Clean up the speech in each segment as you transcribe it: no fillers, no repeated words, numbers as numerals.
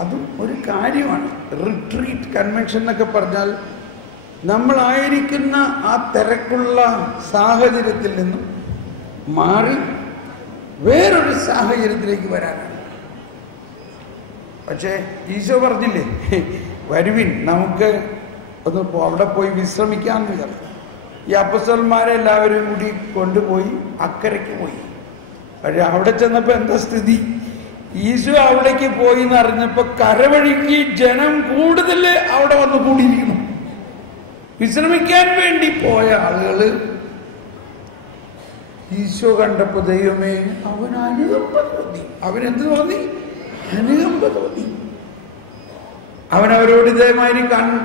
അതും ഒരു കാര്യമാണ്. റിട്രീറ്റ് കൺവെൻഷൻ എന്നൊക്കെ പറഞ്ഞാൽ നമ്മളായിരിക്കുന്ന ആ തിരക്കുള്ള സാഹചര്യത്തിൽ നിന്നും മാറി വേറൊരു സാഹചര്യത്തിലേക്ക് വരാനാണ്. പക്ഷേ ഈശോ പറഞ്ഞില്ലേ, വരുവിൻ നമുക്ക് ഒന്ന് അവിടെ പോയി വിശ്രമിക്കാമെന്ന് വിചാരിച്ചു. ഈ അപ്പസ്തലന്മാരെ എല്ലാവരും കൂടി കൊണ്ടുപോയി അക്കരയ്ക്ക് പോയി. പക്ഷെ അവിടെ ചെന്നപ്പോൾ എന്താ സ്ഥിതി? ഈശോ അവിടേക്ക് പോയി എന്ന് അറിഞ്ഞപ്പോ കരവഴിക്ക് ജനം കൂടുതൽ അവിടെ വന്ന് കൂടിയിരിക്കുന്നു. വിശ്രമിക്കാൻ വേണ്ടി പോയ ആളുകള് ഈശോ കണ്ടപ്പോ ദൈവമേ, അവൻ അനുകമ്പ തോന്നി. അവനെന്ത് തോന്നി? അനുകമ്പ തോന്നി. അവനവരോട് ഇതേമാതിരി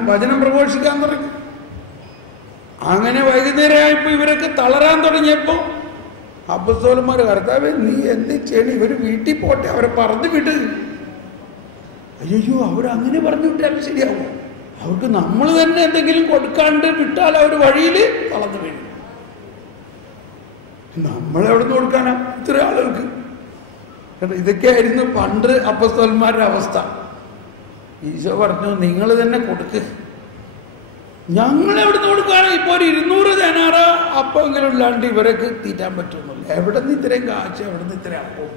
വചനം പ്രഘോഷിക്കാൻ തുടങ്ങി. അങ്ങനെ വൈകുന്നേരമായപ്പോ ഇവരൊക്കെ തളരാൻ തുടങ്ങിയപ്പോ അപ്പസ്തലന്മാർ, കർത്താവേ നീ എന്ത് ചെയ്യണം, ഇവര് വീട്ടിൽ പോട്ടെ, അവരെ പറഞ്ഞു വിട്. അയ്യോ, അവരങ്ങനെ പറഞ്ഞു വിട്ടാൽ ശരിയാവും. അവർക്ക് നമ്മൾ തന്നെ എന്തെങ്കിലും കൊടുക്കാണ്ട് വിട്ടാൽ അവർ വഴിയിൽ തളർന്നു വീഴും. നമ്മളെവിടുന്ന് കൊടുക്കാനാ ഇത്ര ആളുകൾക്ക്? ഇതൊക്കെയായിരുന്നു പണ്ട് അപ്പസ്തലന്മാരുടെ അവസ്ഥ. ഈശോ പറഞ്ഞു, നിങ്ങൾ തന്നെ കൊടുക്ക്. ഞങ്ങളെവിടുന്ന് കൊടുക്കാനോ? ഇപ്പോൾ ഒരു 200 ദേനാറ അപ്പമെങ്കിലും ഇല്ലാണ്ട് ഇവരൊക്കെ തീറ്റാൻ പറ്റുന്നില്ല. എവിടെ നിന്ന് ഇത്രയും കാശ്, എവിടെ നിന്ന് ഇത്രയും അപ്പവും?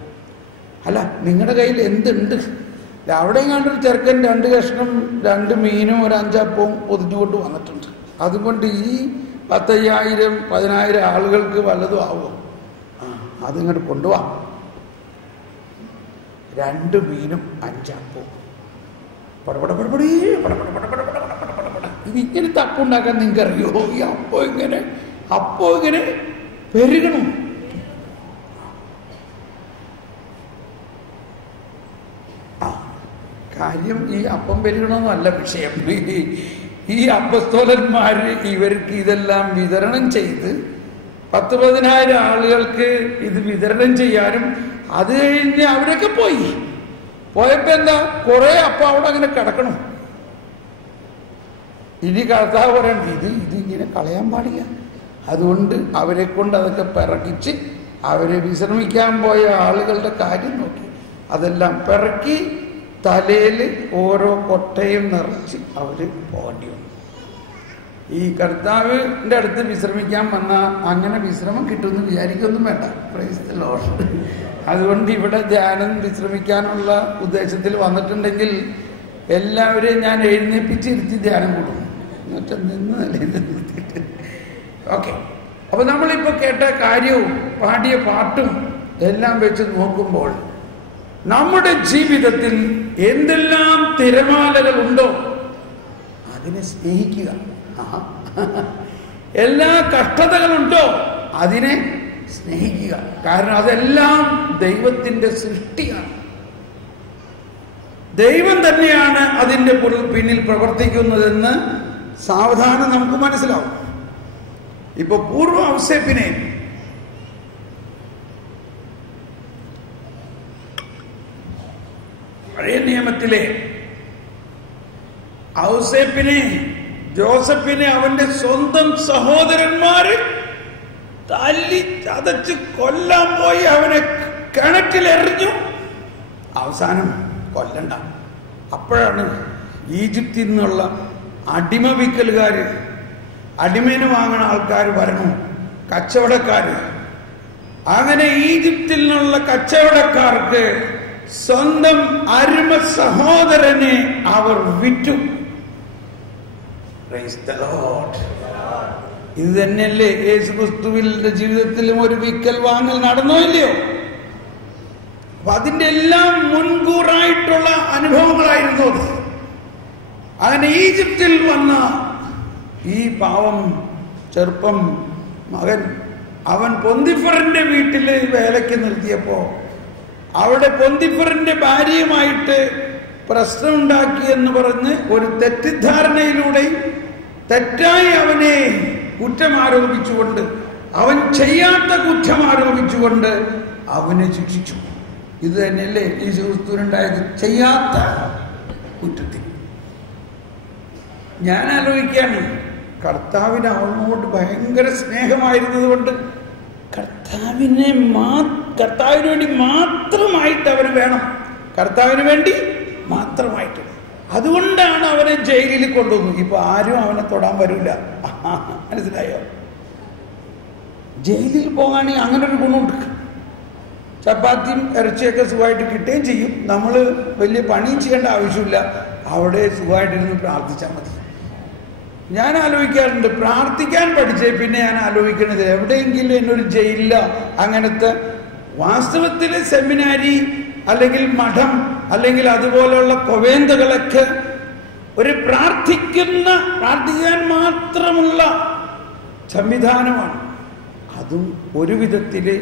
അല്ല, നിങ്ങളുടെ കയ്യിൽ എന്തുണ്ട്? അവിടെയും കണ്ടൊരു ചെറുക്കൻ 2 കഷ്ണം 2 മീനും 1 5 അപ്പവും പൊതിഞ്ഞുകൊണ്ട് വന്നിട്ടുണ്ട്. അതുകൊണ്ട് ഈ 10,000 10,000 ആളുകൾക്ക് വല്ലതും ആവുമോ? അതിങ്ങോട്ട് കൊണ്ടുപോവാം. 2 മീനും 5 അപ്പവും. പടപടപടപടേ പടപടപടപടപട. ഇത് ഇങ്ങനെ തപ്പുണ്ടാക്കാൻ നിങ്ങൾക്ക് അറിയോ? ഈ അപ്പോ ഇങ്ങനെ പെരുകണം. കാര്യം ഈ അപ്പം പെരുകണമെന്നല്ല വിഷയം. ഈ അപ്പസ്തോലന്മാര് ഇവർക്ക് ഇതെല്ലാം വിതരണം ചെയ്ത് 10,000-10,000 ആളുകൾക്ക് ഇത് വിതരണം ചെയ്യാനും അത് കഴിഞ്ഞ് അവരൊക്കെ പോയപ്പോ എന്താ, കുറെ അപ്പം അവിടെ അങ്ങനെ കിടക്കണം. ഇനി കർത്താവ് പറയണ്ട, ഇതിങ്ങനെ കളയാൻ പാടില്ല. അതുകൊണ്ട് അവരെ കൊണ്ട് അതൊക്കെ പിറക്കിച്ച് അവരെ വിശ്രമിക്കാൻ പോയ ആളുകളുടെ കാര്യം നോക്കി അതെല്ലാം പിറക്കി തലയിൽ ഓരോ കൊട്ടയും നിറച്ച് അവര് പോകേണ്ടി വന്നു. ഈ കർത്താവിൻ്റെ അടുത്ത് വിശ്രമിക്കാൻ വന്ന അങ്ങനെ വിശ്രമം കിട്ടുമെന്ന് വിചാരിക്കൊന്നും വേണ്ട. Price the Lord. അതുകൊണ്ട് ഇവിടെ ധ്യാനം വിശ്രമിക്കാനുള്ള ഉദ്ദേശത്തിൽ വന്നിട്ടുണ്ടെങ്കിൽ എല്ലാവരെയും ഞാൻ എഴുന്നേപ്പിച്ചിരുത്തി ധ്യാനം കൂടും. എന്നിട്ട് നിർത്തിയിട്ട് ഓക്കെ. അപ്പൊ നമ്മളിപ്പോ കേട്ട കാര്യവും പാടിയ പാട്ടും എല്ലാം വെച്ച് നോക്കുമ്പോൾ നമ്മുടെ ജീവിതത്തിൽ എന്തെല്ലാം തിരമാലകൾ ഉണ്ടോ അതിനെ സ്നേഹിക്കുക. എല്ലാ കഷ്ടതകളുണ്ടോ അതിനെ സ്നേഹിക്കുക. കാരണം അതെല്ലാം ദൈവത്തിന്റെ സൃഷ്ടിയാണ്. ദൈവം തന്നെയാണ് അതിന്റെ പിന്നിൽ പ്രവർത്തിക്കുന്നതെന്ന് സാവധാനം നമുക്ക് മനസ്സിലാവും. ഇപ്പൊ പൂർവ്വ ഔസേപ്പിനെ പഴയ നിയമത്തിലെ ഔസേപ്പിനെ ജോസഫിനെ അവന്റെ സ്വന്തം സഹോദരന്മാര് തല്ലി ചതച്ച് കൊല്ലാൻ പോയി അവനെ കിണറ്റിലെറിഞ്ഞു. അവസാനം കൊല്ലണ്ട. അപ്പോഴാണ് ഈജിപ്തിൽ നിന്നുള്ള അടിമ വിക്കലുകാര്, അടിമേന് വാങ്ങുന്ന ആൾക്കാർ വരണു, കച്ചവടക്കാര്. അങ്ങനെ ഈജിപ്തിൽ നിന്നുള്ള കച്ചവടക്കാർക്ക് സ്വന്തം അരുമ സഹോദരനെ അവർ വിറ്റു. Price the Lord. ഇത് തന്നെയല്ലേ യേശുക്രിസ്തുവിന്റെ ജീവിതത്തിലും ഒരു വിക്കൽ വാങ്ങൽ നടന്നോ ഇല്ലയോ? അപ്പൊ അതിന്റെ എല്ലാം മുൻകൂറായിട്ടുള്ള അനുഭവങ്ങളായിരുന്നു അത്. അങ്ങനെ ഈജിപ്തിൽ വന്ന ഈ പാവം ചെറുപ്പം മകൻ അവൻ പൊന്തിഫറിന്റെ വീട്ടില് വേലയ്ക്ക് നിർത്തിയപ്പോ അവിടെ പൊന്തിഫറിന്റെ ഭാര്യയുമായിട്ട് പ്രശ്നമുണ്ടാക്കി എന്ന് പറഞ്ഞ് ഒരു തെറ്റിദ്ധാരണയിലൂടെയും തെറ്റായി അവനെ കുറ്റമാരോപിച്ചുകൊണ്ട്, അവൻ ചെയ്യാത്ത കുറ്റമാരോപിച്ചുകൊണ്ട് അവനെ ശിക്ഷിച്ചു. ഇത് തന്നെയല്ലേ യേശുക്രിസ്തുവിനുണ്ടായത്, ചെയ്യാത്ത കുറ്റത്തിൽ. ഞാൻ ആലോചിക്കുകയാണ്, കർത്താവിന് അവനോട് ഭയങ്കര സ്നേഹമായിരുന്നത് കൊണ്ട് കർത്താവിന് വേണ്ടി മാത്രമായിട്ട് അവന് വേണം. കർത്താവിന് വേണ്ടി മാത്രമായിട്ട്. അതുകൊണ്ടാണ് അവനെ ജയിലിൽ കൊണ്ടുവന്നു. ഇപ്പൊ ആരും അവനെ തൊടാൻ വരില്ല. മനസ്സിലായോ? ജയിലിൽ പോകാണെങ്കിൽ അങ്ങനെ ഒരു ഗുണമുണ്ട്. ചപ്പാത്തിയും ഇറച്ചിയൊക്കെ സുഖമായിട്ട് കിട്ടുകയും ചെയ്യും. നമ്മൾ വലിയ പണിയും ചെയ്യേണ്ട ആവശ്യമില്ല. അവിടെ സുഖമായിട്ടിരുന്ന് പ്രാർത്ഥിച്ചാൽ മതി. ഞാൻ ആലോചിക്കാറുണ്ട്, പ്രാർത്ഥിക്കാൻ പഠിച്ചേ പിന്നെ ഞാൻ ആലോചിക്കണത് എവിടെയെങ്കിലും എന്നൊരു ജയിലില്ല അങ്ങനത്തെ വാസ്തവത്തിൽ സെമിനാരി അല്ലെങ്കിൽ മഠം അല്ലെങ്കിൽ അതുപോലെയുള്ള കൊവേന്തകളൊക്കെ ഒരു പ്രാർത്ഥിക്കാൻ മാത്രമുള്ള സംവിധാനമാണ്. അതും ഒരു വിധത്തില്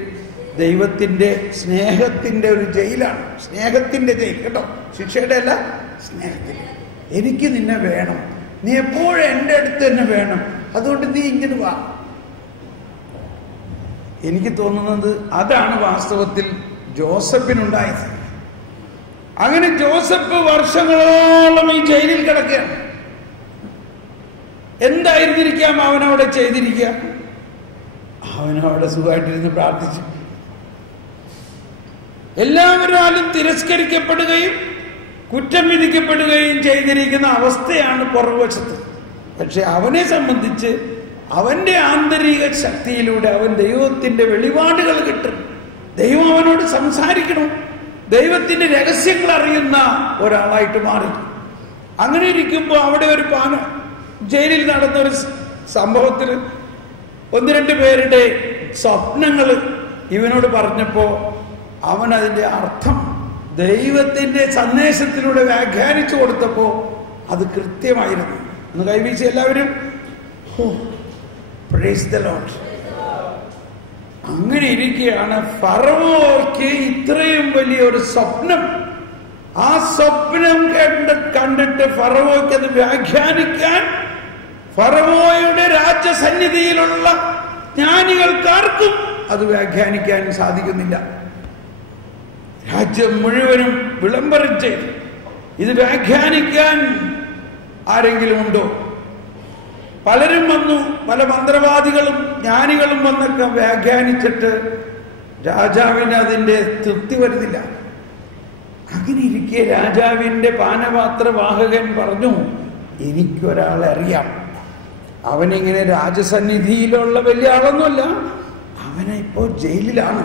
ദൈവത്തിന്റെ സ്നേഹത്തിന്റെ ഒരു ജയിലാണ്. സ്നേഹത്തിന്റെ ജയിൽ കേട്ടോ, ശിക്ഷയുടെ അല്ല, സ്നേഹത്തിന്റെ. എനിക്ക് നിന്നെ വേണം, നീ എപ്പോഴും എൻ്റെ അടുത്ത് തന്നെ വേണം, അതുകൊണ്ട് നീ ഇങ്ങനെ വാ. എനിക്ക് തോന്നുന്നത് അതാണ് വാസ്തവത്തിൽ ജോസഫിനുണ്ടായത്. അങ്ങനെ ജോസഫ് വർഷങ്ങളോളം ഈ ജയിലിൽ കിടക്കുകയാണ്. എന്തായിരുന്നിരിക്കാം അവനവിടെ ചെയ്തിരിക്കുക? അവനവിടെ സുഖമായിട്ടിരുന്ന് പ്രാർത്ഥിച്ചു. എല്ലാവരാലും തിരസ്കരിക്കപ്പെടുകയും കുറ്റം വിധിക്കപ്പെടുകയും ചെയ്തിരിക്കുന്ന അവസ്ഥയാണ് പുറകുവശത്ത്. പക്ഷെ അവനെ സംബന്ധിച്ച് അവന്റെ ആന്തരിക ശക്തിയിലൂടെ അവൻ ദൈവത്തിന്റെ വെളിപാടുകൾ കിട്ടും. ദൈവം അവനോട് സംസാരിക്കണം. ദൈവത്തിന്റെ രഹസ്യങ്ങൾ അറിയുന്ന ഒരാളായിട്ട് മാറി. അങ്ങനെ ഇരിക്കുമ്പോൾ അവിടെ ഒരു ജയിലിൽ നടന്നൊരു സംഭവത്തിൽ 1-2 പേരുടെ സ്വപ്നങ്ങൾ ഇവനോട് പറഞ്ഞപ്പോ അവൻ അതിന്റെ അർത്ഥം ദൈവത്തിന്റെ സന്ദേശത്തിലൂടെ വ്യാഖ്യാനിച്ചു കൊടുത്തപ്പോ അത് കൃത്യമായിരുന്നു. ഒന്ന് കൈവീശി എല്ലാവരും പ്രൈസ് ദി ലോർഡ്. അങ്ങനെ ഇരിക്കുകയാണ് ഫറവോയ്ക്ക് ഇത്രയും വലിയൊരു സ്വപ്നം. ആ സ്വപ്നം കണ്ടിട്ട് ഫറവോയ്ക്ക് അത് വ്യാഖ്യാനിക്കാൻ ഫറവോയുടെ രാജസന്നിധിയിലുള്ള ജ്ഞാനികൾക്കാർക്കും അത് വ്യാഖ്യാനിക്കാൻ സാധിക്കുന്നില്ല. രാജ്യം മുഴുവനും വിളംബരം ചെയ്തു. ഇത് വ്യാഖ്യാനിക്കാൻ ആരെങ്കിലും ഉണ്ടോ? പലരും വന്നു, പല മന്ത്രവാദികളും ജ്ഞാനികളും വന്നൊക്കെ വ്യാഖ്യാനിച്ചിട്ട് രാജാവിന് അതിന്റെ തൃപ്തി വരുന്നില്ല. അങ്ങനെ ഇരിക്കെ രാജാവിന്റെ പാനപാത്രവാഹകൻ പറഞ്ഞു, എനിക്കൊരാളെ അറിയാം. അവനിങ്ങനെ രാജസന്നിധിയിലുള്ള വലിയ ആളൊന്നുമല്ല, അവനെ ഇപ്പോ ജയിലിലാണ്.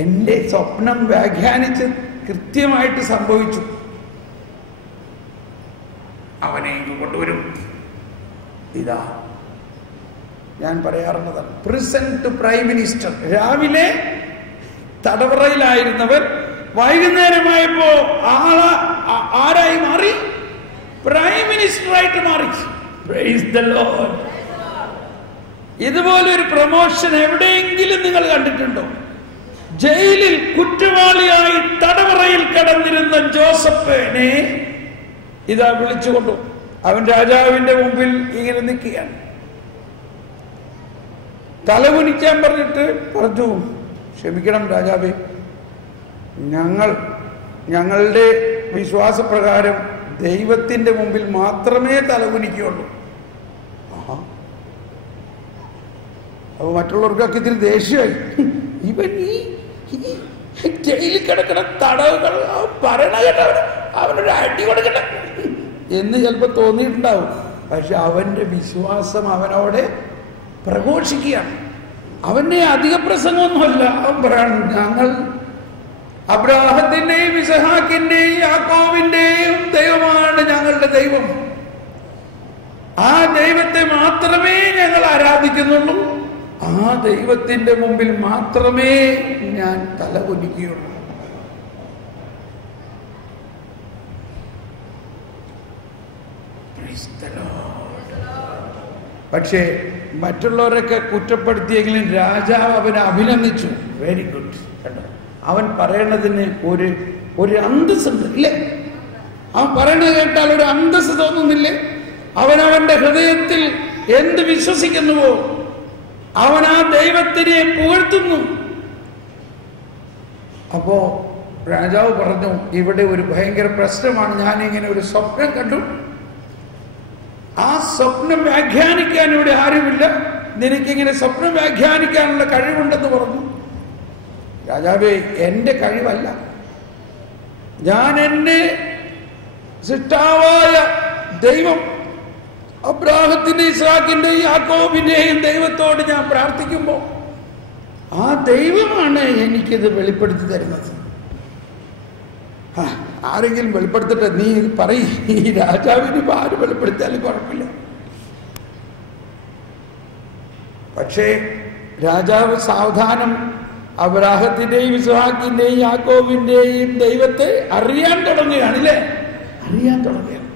എന്റെ സ്വപ്നം വ്യാഖ്യാനിച്ച് കൃത്യമായിട്ട് സംഭവിച്ചു. അവനെ കൊണ്ടുവരും. ഇതാ ഞാൻ പറയാറുള്ളതാണ്, പ്രസന്റ് പ്രൈം മിനിസ്റ്റർ. രാവിലെ തടവറയിലായിരുന്നവർ വൈകുന്നേരമായപ്പോ ആരായി മാറി? പ്രൈം മിനിസ്റ്ററായിട്ട് മാറി. Price the Lord. ഇതുപോലൊരു പ്രൊമോഷൻ എവിടെയെങ്കിലും നിങ്ങൾ കണ്ടിട്ടുണ്ടോ? ജയിലിൽ കുറ്റവാളിയായി തടവറയിൽ കിടന്നിരുന്ന ജോസഫിനെ ഇതാ വിളിച്ചുകൊണ്ടു. അവൻ രാജാവിന്റെ മുമ്പിൽ ഇങ്ങനെ നിൽക്കുകയാണ്. തലകുനിക്കാൻ പറഞ്ഞിട്ട് പറഞ്ഞു, ക്ഷമിക്കണം രാജാവേ, ഞങ്ങളുടെ വിശ്വാസപ്രകാരം ദൈവത്തിന്റെ മുമ്പിൽ മാത്രമേ തലകുനിക്കുകയുള്ളൂ. അപ്പൊ മറ്റുള്ളവർക്കൊക്കെ ഇതിൽ ദേഷ്യമായി. ഇവൻ ഈ ജയിലിൽ കിടക്കണ തടവുകൾ പറയണ കേട്ടവന് അവനൊരു അടി കൊടുക്കട്ടെ എന്ന് ചിലപ്പോ തോന്നിയിട്ടുണ്ടാവും. പക്ഷെ അവന്റെ വിശ്വാസം അവനോടെ പ്രഘോഷിക്കുകയാണ്. അവന്റെ അധിക പ്രസംഗമൊന്നുമല്ല. അവൻ പറയാണ്, ഞങ്ങൾ അബ്രാഹത്തിന്റെയും ഇസഹാക്കിന്റെയും യാക്കോബിന്റെയും ദൈവമാണ് ഞങ്ങളുടെ ദൈവം. ആ ദൈവത്തെ മാത്രമേ ഞങ്ങൾ ആരാധിക്കുന്നുള്ളൂ. ആ ദൈവത്തിന്റെ മുമ്പിൽ മാത്രമേ ഞാൻ തലകുനിക്കുകയുള്ളൂ. പക്ഷേ മറ്റുള്ളവരൊക്കെ കുറ്റപ്പെടുത്തിയെങ്കിലും രാജാവ് അവനെ അഭിനന്ദിച്ചു. Very good. കണ്ടോ, അവൻ പറയണതിന് ഒരു അന്തസ്സുണ്ട് ഇല്ലേ? അവൻ പറയണത് കേട്ടാൽ ഒരു അന്തസ്സ് തോന്നുന്നില്ലേ? അവനവന്റെ ഹൃദയത്തിൽ എന്ത് വിശ്വസിക്കുന്നുവോ അവൻ ആ ദൈവത്തിനെ പുകഴ്ത്തുന്നു. അപ്പോ രാജാവ് പറഞ്ഞു, ഇവിടെ ഒരു ഭയങ്കര പ്രശ്നമാണ്. ഞാനിങ്ങനെ ഒരു സ്വപ്നം കണ്ടു. ആ സ്വപ്നം വ്യാഖ്യാനിക്കാൻ ഇവിടെ ആരുമില്ല. നിനക്കിങ്ങനെ സ്വപ്നം വ്യാഖ്യാനിക്കാനുള്ള കഴിവുണ്ടെന്ന് പറഞ്ഞു. രാജാവേ, എന്റെ കഴിവല്ല, ഞാൻ എന്നെ സൃഷ്ടാവായ ദൈവം അബ്രാഹത്തിന്റെ, ഇസ്ഹാക്കിന്റെയും യാക്കോബിന്റെയും ദൈവത്തോട് ഞാൻ പ്രാർത്ഥിക്കുമ്പോൾ ആ ദൈവമാണ് എനിക്കിത് വെളിപ്പെടുത്തി തരുന്നത്. ആരെങ്കിലും വെളിപ്പെടുത്തട്ടെ, നീ ഇത് പറയും. ഈ രാജാവിന് ആര് വെളിപ്പെടുത്തിയാലും കുഴപ്പമില്ല. പക്ഷേ രാജാവ് സാവധാനം അബ്രാഹത്തിന്റെയും ഇസ്ഹാക്കിന്റെയും യാക്കോബിന്റെയും ദൈവത്തെ അറിയാൻ തുടങ്ങുകയാണല്ലേ, അറിയാൻ തുടങ്ങുകയാണ്.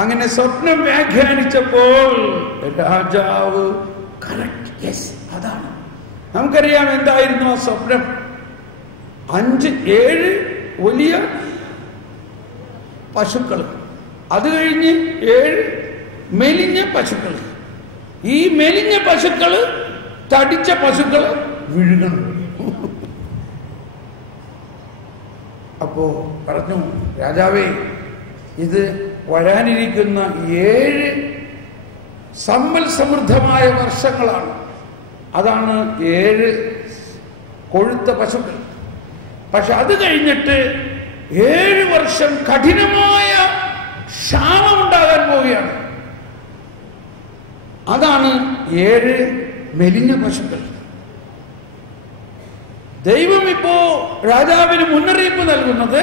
അങ്ങനെ സ്വപ്നം വ്യാഖ്യാനിച്ചപ്പോൾ രാജാവ് കറക്റ്റ്, യെസ്, അതാണ്. നമുക്കറിയാം എന്തായിരുന്നു ആ സ്വപ്നം. 5-7 വലിയ പശുക്കൾ, അത് കഴിഞ്ഞ് 7 മെലിഞ്ഞ പശുക്കൾ. ഈ മെലിഞ്ഞ പശുക്കള് തടിച്ച പശുക്കള് വിഴുങ്ങണം. അപ്പോ പറഞ്ഞു, രാജാവേ, ഇത് വരാനിരിക്കുന്ന 7 സമ്പൽ സമൃദ്ധമായ വർഷങ്ങളാണ്. അതാണ് 7 കൊഴുത്ത പശുക്കൾ. പക്ഷെ അത് കഴിഞ്ഞിട്ട് 7 വർഷം കഠിനമായ ക്ഷാമം ഉണ്ടാകാൻ പോവുകയാണ്. അതാണ് 7 മെലിഞ്ഞ പശുക്കൾ. ദൈവം ഇപ്പോ രാജാവിന് മുന്നറിയിപ്പ് നൽകുന്നത്,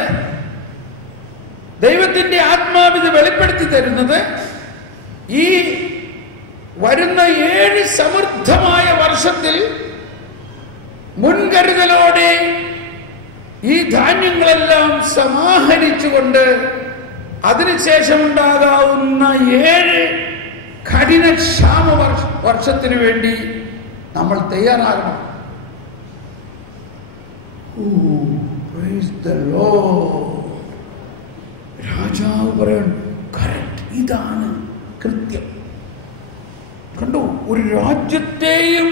ദൈവത്തിന്റെ ആത്മാവിത് വെളിപ്പെടുത്തി തരുന്നത്, ഈ വരുന്ന 7 സമൃദ്ധമായ വർഷത്തിൽ മുൻകരുതലോടെ ഈ ധാന്യങ്ങളെല്ലാം സമാഹരിച്ചുകൊണ്ട് അതിനുശേഷം ഉണ്ടാകാവുന്ന 7 കഠിന ക്ഷാമ വർഷത്തിനു വേണ്ടി നമ്മൾ തയ്യാറാകണം. രാജാവ് പറയണം, കറക്റ്റ്, ഇതാണ് കൃത്യം. കണ്ടു, ഒരു രാജ്യത്തെയും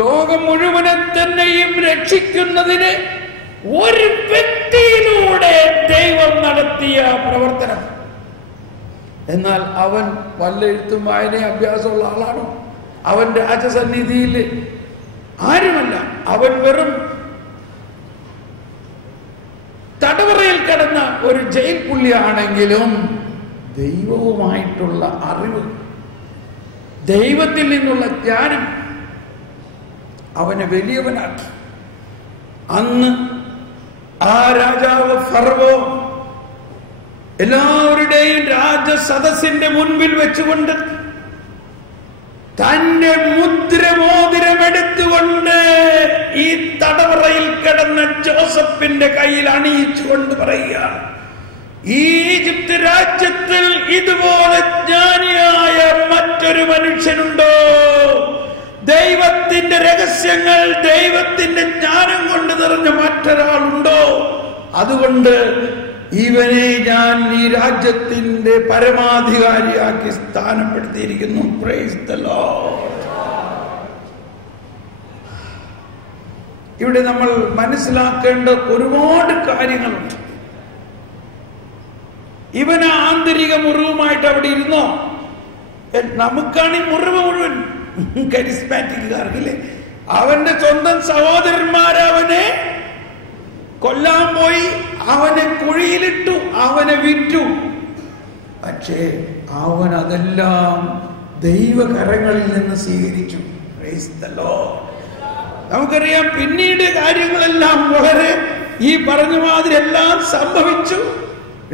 ലോകം മുഴുവനെ തന്നെയും രക്ഷിക്കുന്നതിന് ഒരു വ്യക്തിയിലൂടെ ദൈവം നടത്തിയ പ്രവർത്തനം. എന്നാൽ അവൻ വല്ല എഴുത്തും വായനയും അഭ്യാസമുള്ള ആളാണ്. അവൻ രാജസന്നിധിയിൽ ആരുമല്ല. അവൻ വെറും തടവറയിൽ കിടന്ന ഒരു ജയിൽ പുള്ളിയാണെങ്കിലും ദൈവവുമായിട്ടുള്ള അറിവ്, ദൈവത്തിൽ നിന്നുള്ള ജ്ഞാനം അവനെ വലിയവനാക്കി. അന്ന് ആ രാജാവ് ഫറവോ എല്ലാവരുടെയും രാജസദസ്സിന്റെ മുൻപിൽ വെച്ചുകൊണ്ട് തന്റെ മുദ്രമോതിരമെടുത്തുകൊണ്ട് ഈ തടവറയിൽ കിടന്ന ജോസഫിന്റെ കയ്യിൽ അണിയിച്ചുകൊണ്ട് പറയുക, ഈജിപ്ത് രാജ്യത്തിൽ ഇതുപോലെ ജ്ഞാനിയായ മറ്റൊരു മനുഷ്യനുണ്ടോ? ദൈവത്തിന്റെ രഹസ്യങ്ങൾ, ദൈവത്തിന്റെ ജ്ഞാനം കൊണ്ട് നിറഞ്ഞ മറ്റൊരാളുണ്ടോ? അതുകൊണ്ട് ഇവനെ ഞാൻ ഈ രാജ്യത്തിന്റെ പരമാധികാരിയാക്കി സ്ഥാനപ്പെടുത്തിയിരിക്കുന്നു. Praise the lord. ഇവിടെ നമ്മൾ മനസ്സിലാക്കേണ്ട ഒരുപാട് കാര്യങ്ങളുണ്ട്. ഇവന് ആന്തരിക മുറിവുമായിട്ട് അവിടെ ഇരുന്നോ? നമുക്കാണ് ഈ മുറിവ് മുഴുവൻ. കരിസ്മാറ്റിക്കാർക്കില്ലേ, അവന്റെ സ്വന്തം സഹോദരന്മാരവനെ കൊല്ലാൻ പോയി, അവനെ കുഴിയിലിട്ടു, അവനെ വിറ്റു. പക്ഷേ അവൻ അതെല്ലാം ദൈവകരങ്ങളിൽ നിന്ന് സ്വീകരിച്ചു. Price the Lord. നമുക്കറിയാം പിന്നീട് കാര്യങ്ങളെല്ലാം വളരെ ഈ പറഞ്ഞ മാതിരി എല്ലാം സംഭവിച്ചു.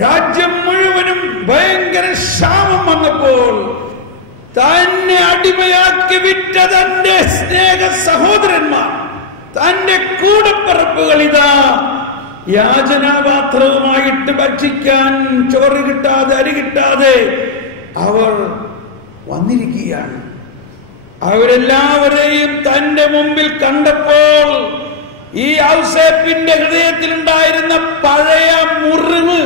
രാജ്യം മുഴുവനും ഭയങ്കര ക്ഷാമം വന്നപ്പോൾ തന്നെ അടിമയാക്കി വിറ്റ തന്റെ സ്നേഹ സഹോദരന്മാർ, തന്റെ കൂടപ്പിറപ്പുകൾ ഇതാ യാചനാപാത്രവുമായിട്ട് ഭക്ഷിക്കാൻ ചോറ് കിട്ടാതെ, അരി കിട്ടാതെ അവർ വന്നിരിക്കുകയാണ്. അവരെല്ലാവരെയും തന്റെ മുമ്പിൽ കണ്ടപ്പോൾ ഈ ഔസേപ്പിന്റെ ഹൃദയത്തിലുണ്ടായിരുന്ന പഴയ മുറിവ്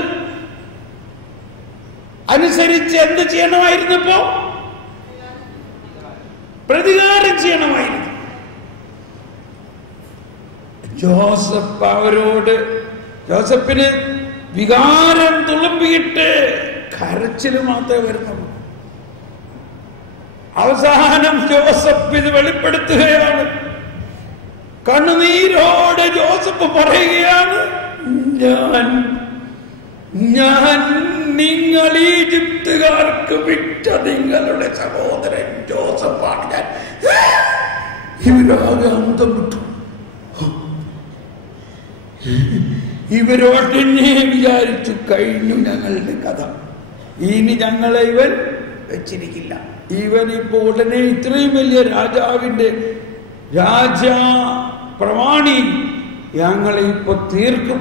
അനുസരിച്ച് എന്ത് ചെയ്യണമായിരുന്നപ്പോ? പ്രതികാരം ചെയ്യണമായിരുന്നു. ജോസഫ് അവരോട്, ജോസഫിന് വികാരം തുളുമ്പിയിട്ട് കരച്ചിൽ മാത്രമേ വരുന്നുള്ളൂ. അവസാനം ജോസഫ് ഇത് വെളിപ്പെടുത്തുകയാണ്. കണ്ണുനീരോടെ ജോസഫ് പറയുകയാണ്, ഞാൻ നിങ്ങൾ ഈജിപ്തുകാർക്ക് വിറ്റ നിങ്ങളുടെ സഹോദരൻ ജോസഫാണ്. ഞാൻ ഇവരാകെ അന്തം വിട്ടു. ഇവരോടനെ വിചാരിച്ചു, കഴിഞ്ഞു ഞങ്ങളുടെ കഥ. ഇനി ഞങ്ങളെ ഇവൻ വെച്ചിരിക്കില്ല. ഇവൻ ഇപ്പൊ ഉടനെ ഇത്രയും വലിയ രാജാവിന്റെ രാജാ പ്രമാണി ഞങ്ങളെ ഇപ്പൊ തീർക്കും.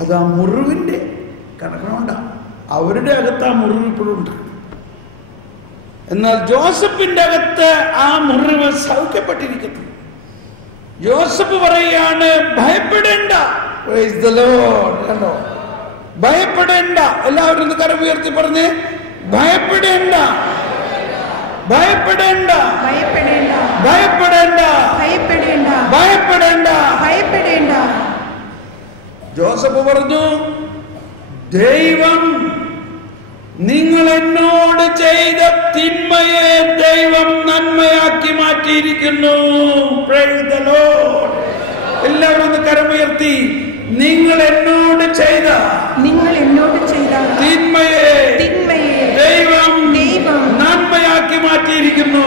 അതാ മുറിവിന്റെ കണക്കണുണ്ടാവും. അവരുടെ അകത്ത് ആ മുറിവ് ഇപ്പോഴും ഉണ്ട്. എന്നാൽ ജോസഫിന്റെ അകത്ത് ആ മുറിവ് സൗഖ്യപ്പെട്ടിരിക്കുന്നു. ജോസഫ് പറയാണ്, ഭയപ്പെടേണ്ട. Price the Lord. കണ്ടോ, ഭയപ്പെടേണ്ട. എല്ലാവരും ഒന്ന് കരം ഉയർത്തി പറഞ്ഞേ, ഭയപ്പെടേണ്ട, ഭയപ്പെടേണ്ട, ഭയപ്പെടേണ്ട, ഭയപ്പെടേണ്ട, ഭയപ്പെടേണ്ട, ഭയപ്പെടേണ്ട, ഭയപ്പെടേണ്ട. ജോസഫ് പറഞ്ഞു, ദൈവം നിങ്ങൾ എന്നോട് ചെയ്ത തിന്മയെ ദൈവം നന്മയാക്കി മാറ്റിയിരിക്കുന്നു. Price the Lord. എല്ലാവരും ഒന്ന് കരമുയർത്തി, നിങ്ങൾ എന്നോട് ചെയ്ത തിന്മയെ ദൈവം നന്മയാക്കി മാറ്റിയിരിക്കുന്നു.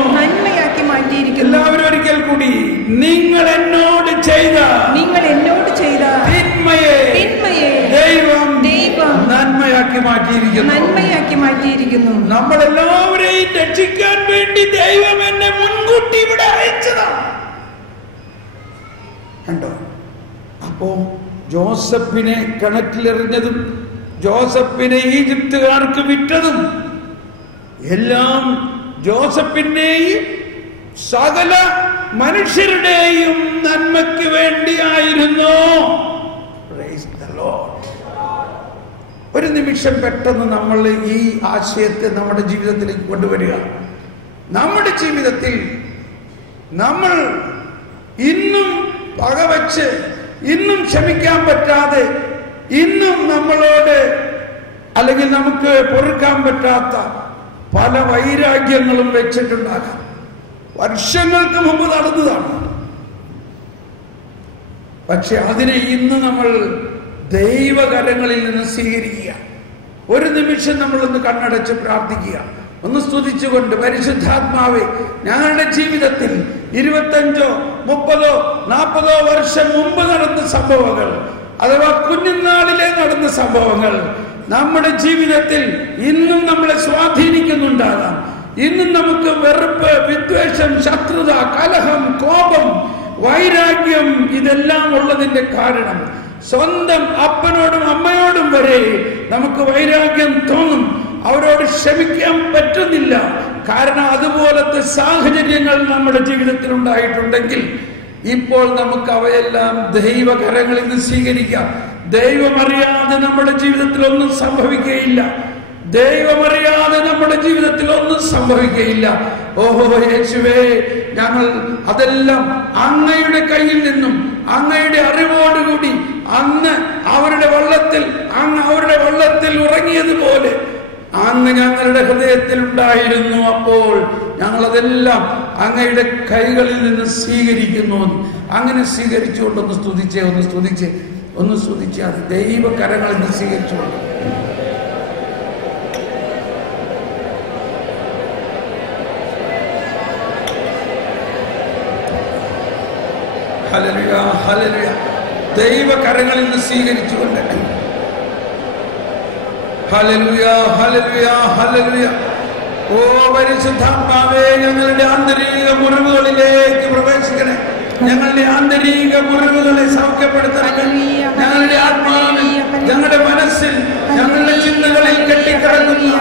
എല്ലാവരും ഒരിക്കൽ കൂടി, നിങ്ങൾ എന്നോട് ചെയ്ത തിന്മയെ ദൈവം നന്മയാക്കി മാറ്റിയിരിക്കുന്നു. നമ്മളെല്ലാവരെയും രക്ഷിക്കാൻ വേണ്ടി ദൈവം എന്നെ മുൻകൂട്ടി ഇവിടെ അയച്ചതാണ്. കണ്ടോ? അപ്പോ ജോസഫിനെ കിണറ്റിലെറിഞ്ഞതും ജോസഫിനെ ഈജിപ്തുകാർക്ക് വിറ്റതും എല്ലാം ജോസഫിന്റെയും സകല മനുഷ്യരുടെയും നന്മയ്ക്ക് വേണ്ടിയായിരുന്നു. Price the Lord. ഒരു നിമിഷം പെട്ടെന്ന് നമ്മൾ ഈ ആശയത്തെ നമ്മുടെ ജീവിതത്തിലേക്ക് കൊണ്ടുവരിക. നമ്മുടെ ജീവിതത്തിൽ നമ്മൾ ഇന്നും പകവച്ച്, ഇന്നും ക്ഷമിക്കാൻ പറ്റാതെ, ഇന്നും നമ്മളോട് അല്ലെങ്കിൽ നമുക്ക് പൊറുക്കാൻ പറ്റാത്ത പല വൈരാഗ്യങ്ങളും വെച്ചിട്ടുണ്ടാകാം. വർഷങ്ങൾക്ക് മുമ്പ് നടന്നതാണ്. പക്ഷെ അതിനെ ഇന്ന് നമ്മൾ ദൈവകരങ്ങളിൽ നിന്ന് സ്വീകരിക്കുക. ഒരു നിമിഷം നമ്മളൊന്ന് കണ്ണടച്ച് പ്രാർത്ഥിക്കുക. ഒന്ന് സ്തുതിച്ചുകൊണ്ട്, പരിശുദ്ധാത്മാവേ, ഞങ്ങളുടെ ജീവിതത്തിൽ 25, 30, 40 വർഷം മുമ്പ് നടന്ന സംഭവങ്ങൾ, അഥവാ കുഞ്ഞുനാളിലെ നടന്ന സംഭവങ്ങൾ നമ്മുടെ ജീവിതത്തിൽ ഇന്നും നമ്മളെ സ്വാധീനിക്കുന്നുണ്ടാകാം. ഇന്നും നമുക്ക് വെറുപ്പ്, വിദ്വേഷം, ശത്രുത, കലഹം, കോപം, വൈരാഗ്യം ഇതെല്ലാം ഉള്ളതിന്റെ കാരണം സ്വന്തം അപ്പനോടും അമ്മയോടും വരെ നമുക്ക് വൈരാഗ്യം തോന്നും. അവരോട് ക്ഷമിക്കാൻ പറ്റുന്നില്ല. കാരണം അതുപോലത്തെ സാഹചര്യങ്ങൾ നമ്മുടെ ജീവിതത്തിൽ ഉണ്ടായിട്ടുണ്ടെങ്കിൽ ഇപ്പോൾ നമുക്ക് അവയെല്ലാം ദൈവകരങ്ങളിൽ നിന്ന് സ്വീകരിക്കാം. ദൈവമറിയാതെ നമ്മുടെ ജീവിതത്തിൽ ഒന്നും സംഭവിക്കുകയില്ല. ദൈവമറിയാതെ നമ്മുടെ ജീവിതത്തിൽ ഒന്നും സംഭവിക്കുകയില്ല. ഓഹോ യേശുവേ, ഞങ്ങൾ അതെല്ലാം അങ്ങയുടെ കയ്യിൽ നിന്നും അങ്ങയുടെ അറിവോടുകൂടി അങ്ങ് അവരുടെ വള്ളത്തിൽ ഉറങ്ങിയതുപോലെ അങ്ങ് ഞങ്ങളുടെ ഹൃദയത്തിൽ ഉണ്ടായിരുന്നു. അപ്പോൾ ഞങ്ങളതെല്ലാം അങ്ങയുടെ കൈകളിൽ നിന്ന് സ്വീകരിക്കുന്നു. അങ്ങനെ സ്വീകരിച്ചുകൊണ്ടൊന്ന് സ്തുതിച്ച് അത് ദൈവകരങ്ങളിൽ നിന്ന് സ്വീകരിച്ചുകൊണ്ട് ഹല്ലേലൂയ, ഹല്ലേലൂയ. ദൈവകരങ്ങളിൽ നിന്ന് സ്വീകരിച്ചുകൊണ്ട് ഹല്ലേലൂയ, ഹല്ലേലൂയ, ഹല്ലേലൂയ. ഓ പരിശുദ്ധാത്മാവേ, ഞങ്ങളുടെ ആന്തരിക മുറിവുകളിലേക്ക് പ്രവേശിക്കണേ. ഞങ്ങളുടെ ആന്തരിക മുറിവുകളെ സൗഖ്യപ്പെടുത്തണമേ. ഞങ്ങളുടെ ആത്മാവിൽ, ഞങ്ങളുടെ മനസ്സിൽ, ഞങ്ങളുടെ ചിന്തകളിൽ കെട്ടിക്കിടക്കുന്ന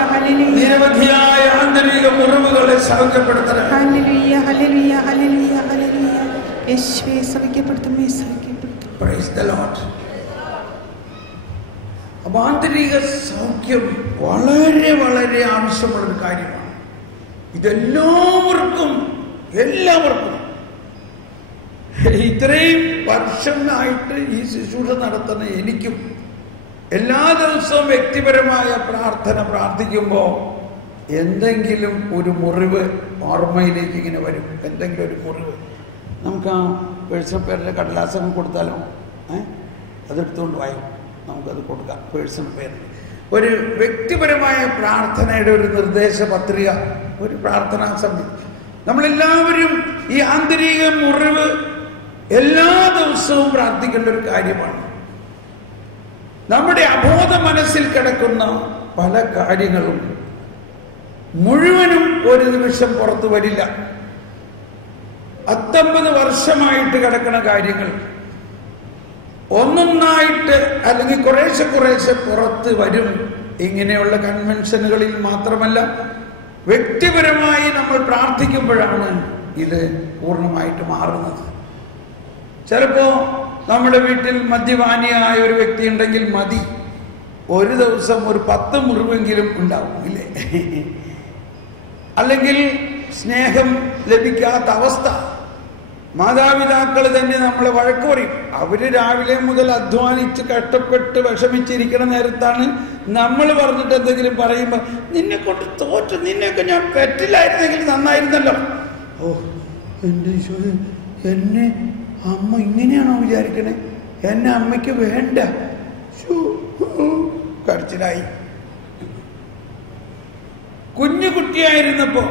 നിരവധിയായ ആന്തരിക മുറിവുകളെ സൗഖ്യപ്പെടുത്തണമേ. Praise the Lord. അപ്പൊ ആന്തരിക സൗഖ്യം വളരെ വളരെ ആവശ്യമുള്ളൊരു കാര്യമാണ്. ഇതെല്ലാവർക്കും ഇത്രയും വർഷമായിട്ട് ഈ ശുശ്രൂഷ നടത്തുന്ന എനിക്കും എല്ലാ ദിവസവും വ്യക്തിപരമായ പ്രാർത്ഥിക്കുമ്പോൾ എന്തെങ്കിലും ഒരു മുറിവ് ഓർമ്മയിലേക്ക് ഇങ്ങനെ വരും. എന്തെങ്കിലും ഒരു മുറിവ് നമുക്ക് പേഴ്സണൽ പേരിൻ്റെ കടലാസം കൊടുത്താലോ? അതെടുത്തുകൊണ്ട് വായോ, നമുക്കത് കൊടുക്കാം. പേഴ്സണൽ പേര് ഒരു വ്യക്തിപരമായ പ്രാർത്ഥനയുടെ ഒരു നിർദ്ദേശ പത്രിക, ഒരു പ്രാർത്ഥനാ സമിതി. നമ്മളെല്ലാവരും ഈ ആന്തരിക മുറിവ് എല്ലാ ദിവസവും പ്രാർത്ഥിക്കേണ്ട ഒരു കാര്യമാണ്. നമ്മുടെ അബോധ മനസ്സിൽ കിടക്കുന്ന പല കാര്യങ്ങളും മുഴുവനും ഒരു നിമിഷം പുറത്തു വരില്ല. 19 വർഷമായിട്ട് കിടക്കുന്ന കാര്യങ്ങൾ ഒന്നൊന്നായിട്ട് അല്ലെങ്കിൽ കുറേശ്ശെ കുറേശ്ശെ പുറത്ത് വരും. ഇങ്ങനെയുള്ള കൺവെൻഷനുകളിൽ മാത്രമല്ല, വ്യക്തിപരമായി നമ്മൾ പ്രാർത്ഥിക്കുമ്പോഴാണ് ഇത് പൂർണ്ണമായിട്ട് മാറുന്നത്. ചിലപ്പോ നമ്മുടെ വീട്ടിൽ മദ്യപാനിയായ ഒരു വ്യക്തി ഉണ്ടെങ്കിൽ മതി, ഒരു ദിവസം ഒരു 10 മുറിവെങ്കിലും ഉണ്ടാവും, ഇല്ലേ? അല്ലെങ്കിൽ സ്നേഹം ലഭിക്കാത്ത അവസ്ഥ, മാതാപിതാക്കൾ തന്നെ നമ്മളെ വഴക്ക് പറയും. അവര് രാവിലെ മുതൽ അധ്വാനിച്ച് കഷ്ടപ്പെട്ട് വിഷമിച്ചിരിക്കുന്ന നേരത്താണ് നമ്മൾ പറഞ്ഞിട്ട് എന്തെങ്കിലും പറയുമ്പോ, നിന്നെ കൊണ്ട് തോറ്റു, നിന്നെയൊക്കെ ഞാൻ പെറ്റില്ലായിരുന്നെങ്കിൽ നന്നായിരുന്നല്ലോ. ഓ എന്റെ ഈശോയെ, എന്നെ അമ്മ ഇങ്ങനെയാണോ വിചാരിക്കണേ? എന്നെ അമ്മയ്ക്ക് വേണ്ട. കരച്ചിലായി. കുഞ്ഞു കുട്ടിയായിരുന്നപ്പോ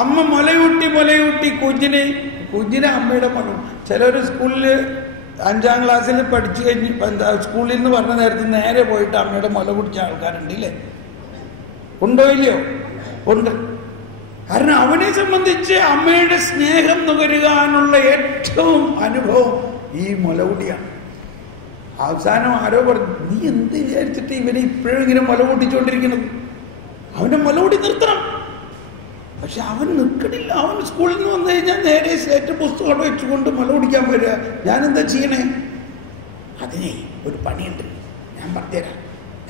അമ്മ മുലയൂട്ടി കുഞ്ഞിനെ അമ്മയുടെ മകൾ. ചിലര് സ്കൂളില് 5ാം ക്ലാസ്സിൽ പഠിച്ചു കഴിഞ്ഞ് സ്കൂളിൽ നിന്ന് പറഞ്ഞ നേരത്തെ നേരെ പോയിട്ട് അമ്മയുടെ മുല കുടിച്ച ആൾക്കാരുണ്ട്, ഇല്ലേ? ഉണ്ടോ ഇല്ലയോ? ഉണ്ട്. കാരണം അവനെ സംബന്ധിച്ച് അമ്മയുടെ സ്നേഹം നുകരുവാനുള്ള ഏറ്റവും അനുഭവം ഈ മുലകുടിയാണ്. അവസാനം ആരോ പറഞ്ഞു, നീ എന്ത് വിചാരിച്ചിട്ട് ഇവനെ ഇപ്പോഴും ഇങ്ങനെ മുല കൂട്ടിച്ചോണ്ടിരിക്കുന്നത്? അവന്റെ മുലകുടി നിർത്തണം. പക്ഷെ അവൻ നിൽക്കണില്ല. അവൻ സ്കൂളിൽ നിന്ന് വന്നു കഴിഞ്ഞാൽ നേരെ സ്ലേറ്റ് പുസ്തകം വെച്ചുകൊണ്ട് മുല കുടിക്കാൻ വരിക. ഞാൻ എന്താ ചെയ്യണേ? അതിനെ ഒരു പണിയുണ്ട്, ഞാൻ പറഞ്ഞുതരാം.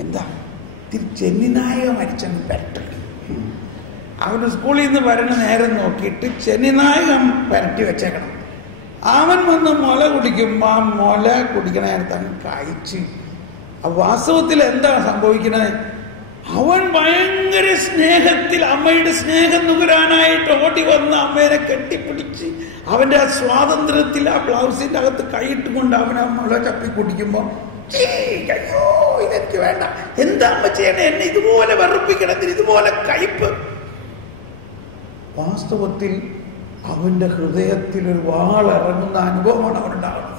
എന്താ? ചെന്നിനായക മരിച്ചെന്ന് പരട്ടി. അവന് സ്കൂളിൽ നിന്ന് വരണ നേരം നോക്കിയിട്ട് ചെന്നിനായകം പരട്ടി വെച്ചേക്കണം. അവൻ വന്ന് മുല കുടിക്കുമ്പോ ആ മുല കുടിക്കണ നേരത്താണ് കഴിച്ച്. വാസ്തവത്തിൽ എന്താ സംഭവിക്കുന്നത്? അവൻ ഭയങ്കര സ്നേഹത്തിൽ അമ്മയുടെ സ്നേഹം നുകരാനായിട്ട് ഓടി വന്ന് അമ്മേനെ കെട്ടിപ്പിടിച്ച് അവന്റെ ആ സ്വാതന്ത്ര്യത്തിൽ ആ ബ്ലൗസിന്റെ അകത്ത് കൈയിട്ടുകൊണ്ട് അവൻ ആ മുല ചപ്പി കുടിക്കുമ്പോ, അയ്യോ ഇതെനിക്ക് വേണ്ട, എന്താ അമ്മ ചെയ്യണേ? എന്നെ ഇതുപോലെ വെറുപ്പിക്കണത്തിന്, ഇതുപോലെ കയ്പ്. വാസ്തവത്തിൽ അവന്റെ ഹൃദയത്തിൽ ഒരു വാളിറങ്ങുന്ന അനുഭവമാണ് അവനുണ്ടാകുന്നത്.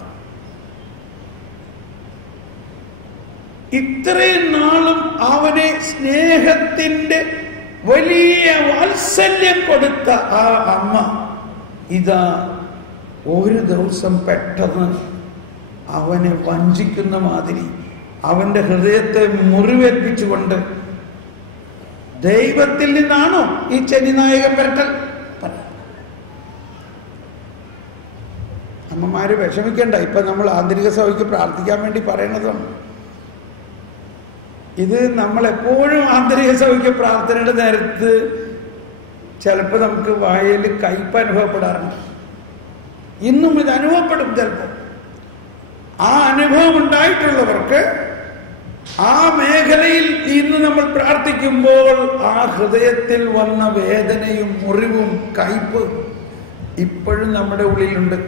ഇത്രയും നാളും അവനെ സ്നേഹത്തിന്റെ വലിയ വാത്സല്യം കൊടുത്ത ആ അമ്മ ഇതാ ഒരു ദിവസം പെട്ടെന്ന് അവനെ വഞ്ചിക്കുന്ന മാതിരി അവന്റെ ഹൃദയത്തെ മുറിവേൽപ്പിച്ചുകൊണ്ട്, ദൈവത്തിൽ നിന്നാണോ ഈ ചെന്നിനായകൻ പരട്ടൽ? അമ്മമാര് വിഷമിക്കണ്ട. ഇപ്പൊ നമ്മൾ ആന്തരിക സഭയ്ക്ക് പ്രാർത്ഥിക്കാൻ വേണ്ടി പറയണതാണ്. ഇത് നമ്മൾ എപ്പോഴും ആന്തരിക സഭയ്ക്ക് പ്രാർത്ഥനയുടെ നേരത്ത് ചിലപ്പോൾ നമുക്ക് വായിൽ കയ്പ് അനുഭവപ്പെടാറുണ്ട്. ഇന്നും ഇത് അനുഭവപ്പെടും. ചിലപ്പോൾ ആ അനുഭവം ഉണ്ടായിട്ടുള്ളവർക്ക് ആ മേഖലയിൽ ഇന്ന് നമ്മൾ പ്രാർത്ഥിക്കുമ്പോൾ ആ ഹൃദയത്തിൽ വന്ന വേദനയും മുറിവും കയ്പ് ഇപ്പോഴും നമ്മുടെ ഉള്ളിലുണ്ട്.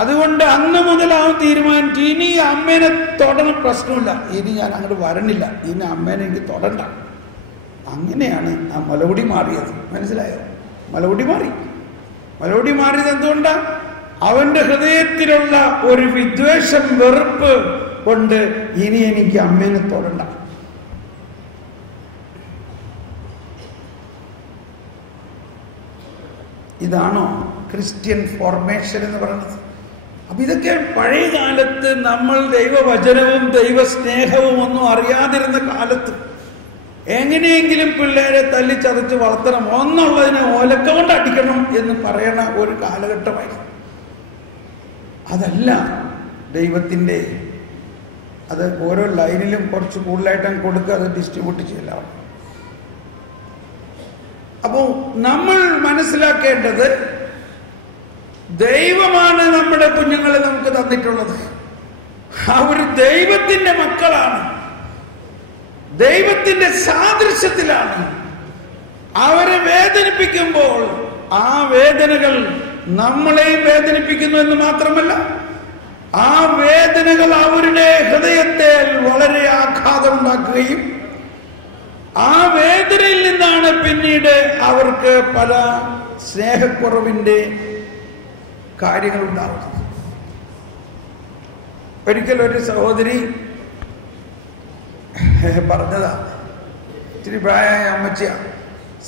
അതുകൊണ്ട് അന്ന് മുതൽ ആ തീരുമാനിച്ചു, ഇനി അമ്മേനെ തൊടണ പ്രശ്നമില്ല, ഇനി ഞാൻ അങ്ങോട്ട് വരണില്ല, ഇനി അമ്മേനെ എനിക്ക് തൊടണ്ട. അങ്ങനെയാണ് ആ മുലകുടി മാറിയത്. മനസ്സിലായോ? മുലകുടി മാറിയത് എന്തുകൊണ്ടാ? അവന്റെ ഹൃദയത്തിലുള്ള ഒരു വിദ്വേഷം, വെറുപ്പ് കൊണ്ട് ഇനി എനിക്ക് അമ്മേനെ തൊടണ്ട. ഇതാണോ ക്രിസ്ത്യൻ ഫോർമേഷൻ എന്ന് പറയുന്നത്? അപ്പൊ ഇതൊക്കെ പഴയ കാലത്ത് നമ്മൾ ദൈവവചനവും ദൈവസ്നേഹവും ഒന്നും അറിയാതിരുന്ന കാലത്ത് എങ്ങനെയെങ്കിലും പിള്ളേരെ തല്ലിച്ചതച്ച് വളർത്തണം, ഒന്നുള്ളതിനെ ഓലക്ക കൊണ്ട് അടിക്കണം എന്ന് പറയണ ഒരു കാലഘട്ടമായിരുന്നു. അതല്ല ദൈവത്തിൻ്റെ. അത് ഓരോ ലൈനിലും കുറച്ച് കൂടുതലായിട്ട് കൊടുക്കുക, അത് ഡിസ്ട്രിബ്യൂട്ട് ചെയ്യലാണ്. അപ്പോൾ നമ്മൾ മനസ്സിലാക്കേണ്ടത്, ദൈവമാണ് നമ്മുടെ കുഞ്ഞുങ്ങളെ നമുക്ക് തന്നിട്ടുള്ളത്. അവർ ദൈവത്തിന്റെ മക്കളാണ്, ദൈവത്തിന്റെ സാദൃശ്യത്തിലാണ്. അവരെ വേദനിപ്പിക്കുമ്പോൾ ആ വേദനകൾ നമ്മളെയും വേദനിപ്പിക്കുന്നു എന്ന് മാത്രമല്ല, ആ വേദനകൾ അവരുടെ ഹൃദയത്തെ വളരെ ആഘാതമുണ്ടാക്കുകയും ആ വേദനയിൽ നിന്നാണ് പിന്നീട് അവർക്ക് പല സ്നേഹക്കുറവിന്റെ കാര്യങ്ങൾ ഉണ്ടാവുന്നത്. ഒരിക്കൽ ഒരു സഹോദരി പറഞ്ഞതാ, ഇത്തിരി പ്രായമായ അമ്മച്ചിയാ,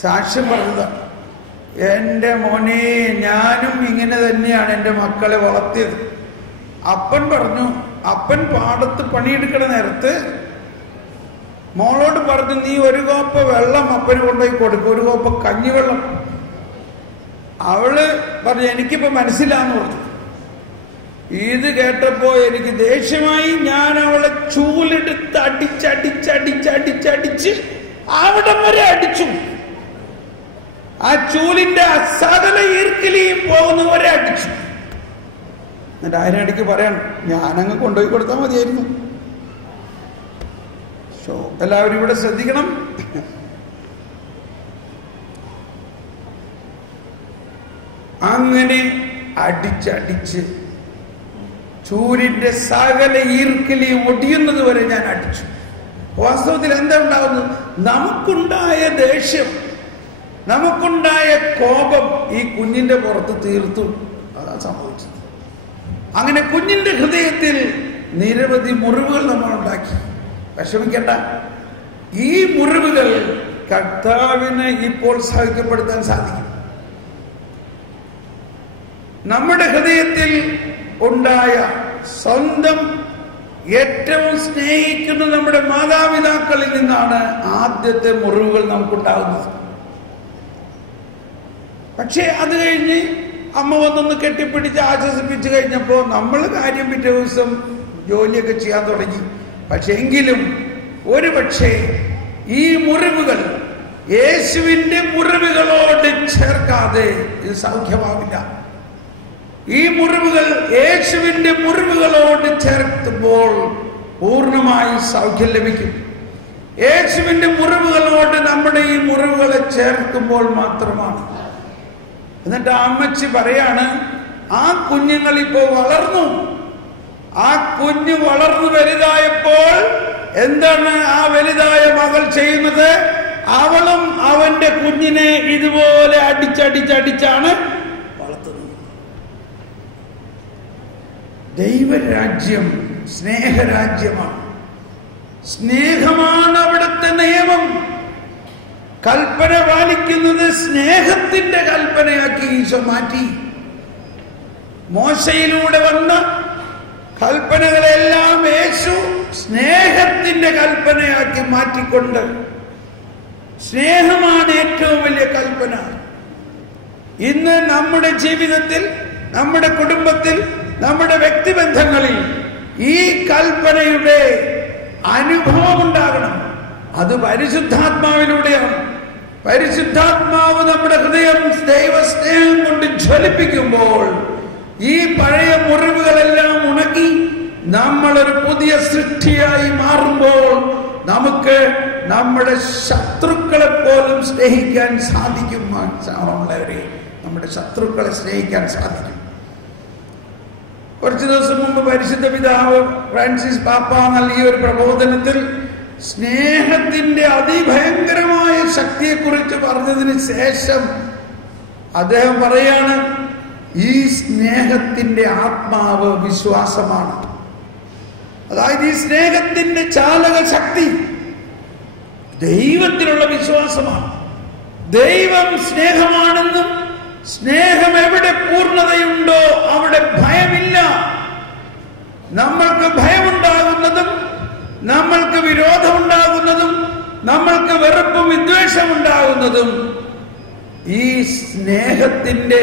സാക്ഷ്യം പറഞ്ഞതാ, എൻ്റെ മോനെ ഞാനും ഇങ്ങനെ തന്നെയാണ് എൻ്റെ മക്കളെ വളർത്തിയത്. അപ്പൻ പറഞ്ഞു, അപ്പൻ പാടത്ത് പണിയെടുക്കണ നേരത്ത് മോളോട് പറഞ്ഞു, നീ ഒരു കോപ്പ വെള്ളം അപ്പന് കൊണ്ടുപോയി കൊടുക്കും, ഒരു കോപ്പ കഞ്ഞിവെള്ളം. അവള് പറഞ്ഞു, എനിക്കിപ്പോ മനസ്സിലാന്ന് പറഞ്ഞു. ഇത് കേട്ടപ്പോ എനിക്ക് ദേഷ്യമായി. ഞാൻ അവളെ ചൂലെടുത്ത് അടിച്ചടിച്ചടിച്ചടിച്ചടിച്ച് അവിടം വരെ അടിച്ചു. ആ ചൂലിന്റെ സകല ഈർക്കിലിയും പോകുന്നവരെ അടിച്ചു. എന്നിട്ട് അതിനിടയ്ക്ക് പറയണം, ഞാനങ്ങ് കൊണ്ടുപോയി കൊടുത്താൽ മതിയായിരുന്നു. എല്ലാവരും ഇവിടെ ശ്രദ്ധിക്കണം. അങ്ങനെ അടിച്ചടിച്ച് ചൂരിന്റെ സകല ഈർക്കിലി ഒടിയുന്നത് വരെ ഞാൻ അടിച്ചു. വാസ്തവത്തിൽ എന്താ ഉണ്ടാകുന്നത്? നമുക്കുണ്ടായ ദേഷ്യം, നമുക്കുണ്ടായ കോപം ഈ കുഞ്ഞിന്റെ പുറത്ത് തീർത്തു. അതാ സംഭവിച്ചത്. അങ്ങനെ കുഞ്ഞിന്റെ ഹൃദയത്തിൽ നിരവധി മുറിവുകൾ നമ്മൾ ഉണ്ടാക്കി. വിഷമിക്കണ്ട, ഈ മുറിവുകൾ കർത്താവിന് ഇപ്പോൾ സാഹിത്യപ്പെടുത്താൻ സാധിക്കും. നമ്മുടെ ഹൃദയത്തിൽ ഉണ്ടായ സ്വന്തം ഏറ്റവും സ്നേഹിക്കുന്ന നമ്മുടെ മാതാപിതാക്കളിൽ നിന്നാണ് ആദ്യത്തെ മുറിവുകൾ നമുക്കുണ്ടാകുന്നത്. പക്ഷെ അത് കഴിഞ്ഞ് അമ്മ വന്നൊന്ന് കെട്ടിപ്പിടിച്ച് ആശ്വസിപ്പിച്ചു കഴിഞ്ഞപ്പോ നമ്മൾ കാര്യം പിറ്റേ ദിവസം ജോലിയൊക്കെ ചെയ്യാൻ തുടങ്ങി. പക്ഷെ എങ്കിലും ഒരു പക്ഷേ ഈ മുറിവുകൾ യേശുവിന്റെ മുറിവുകളോട് ചേർക്കാതെ ഇത് സൗഖ്യമാവില്ല. ഈ മുറിവുകൾ യേശുവിന്റെ മുറിവുകളോട് ചേർത്തുമ്പോൾ പൂർണ്ണമായി സൗഖ്യം ലഭിക്കും. യേശുവിന്റെ മുറിവുകളോട് നമ്മുടെ ഈ മുറിവുകളെ ചേർക്കുമ്പോൾ മാത്രമാണ്. എന്നിട്ട് അമ്മച്ചി പറയാണ്, ആ കുഞ്ഞുങ്ങൾ ഇപ്പോ വളർന്നു. ആ കുഞ്ഞ് വളർന്നു വലുതായപ്പോൾ എന്താണ് ആ വലുതായ മകൾ ചെയ്യുന്നത്? അവളും അവന്റെ കുഞ്ഞിനെ ഇതുപോലെ അടിച്ചടിച്ചടിച്ചാണ് വളർത്തുന്നത്. ദൈവരാജ്യം സ്നേഹരാജ്യമാണ്. സ്നേഹമാണ് അവിടുത്തെ നിയമം. കൽപ്പന പാലിക്കുന്നത് സ്നേഹത്തിന്റെ കൽപ്പനയാക്കി ഈശോ മാറ്റി. മോശയിലൂടെ വന്ന കൽപ്പനകളെല്ലാം യേശു സ്നേഹത്തിന്റെ കൽപ്പനയാക്കി മാറ്റിക്കൊണ്ട്, സ്നേഹമാണ് ഏറ്റവും വലിയ കൽപ്പന. ഇന്ന് നമ്മുടെ ജീവിതത്തിൽ, നമ്മുടെ കുടുംബത്തിൽ, നമ്മുടെ വ്യക്തിബന്ധങ്ങളിൽ ഈ കൽപ്പനയുടെ അനുഭവം ഉണ്ടാകണം. അത് പരിശുദ്ധാത്മാവിലൂടെയാണ്. പരിശുദ്ധാത്മാവ് നമ്മുടെ ഹൃദയം ദൈവസ്നേഹം കൊണ്ട് ജ്വലിപ്പിക്കുമ്പോൾ ഈ പഴയ മുറിവുകളെല്ലാം ഉണക്കി നമ്മളൊരു പുതിയ സൃഷ്ടിയായി മാറുമ്പോൾ നമുക്ക് നമ്മുടെ ശത്രുക്കളെ പോലും സ്നേഹിക്കാൻ സാധിക്കും. നമ്മുടെ ശത്രുക്കളെ സ്നേഹിക്കാൻ സാധിക്കും. കുറച്ചു ദിവസം മുമ്പ് പരിശുദ്ധ പിതാവ് ഫ്രാൻസിസ് പാപ്പ നൽകിയ ഒരു പ്രബോധനത്തിൽ സ്നേഹത്തിന്റെ അതിഭയങ്കരമായ ശക്തിയെക്കുറിച്ച് പറഞ്ഞതിന് ശേഷം അദ്ദേഹം പറയാണ്, ഈ സ്നേഹത്തിന്റെ ആത്മാവ് വിശ്വാസമാണ്. അതായത് ഈ സ്നേഹത്തിന്റെ ചാലക ശക്തി ദൈവത്തിലുള്ള വിശ്വാസമാണ്. ദൈവം സ്നേഹമാണെന്നും സ്നേഹം എവിടെ പൂർണ്ണതയുണ്ടോ അവിടെ ഭയമില്ല. നമ്മൾക്ക് ഭയമുണ്ടാകുന്നതും നമ്മൾക്ക് വിരോധമുണ്ടാകുന്നതും നമ്മൾക്ക് വെറുപ്പും വിദ്വേഷമുണ്ടാകുന്നതും ഈ സ്നേഹത്തിന്റെ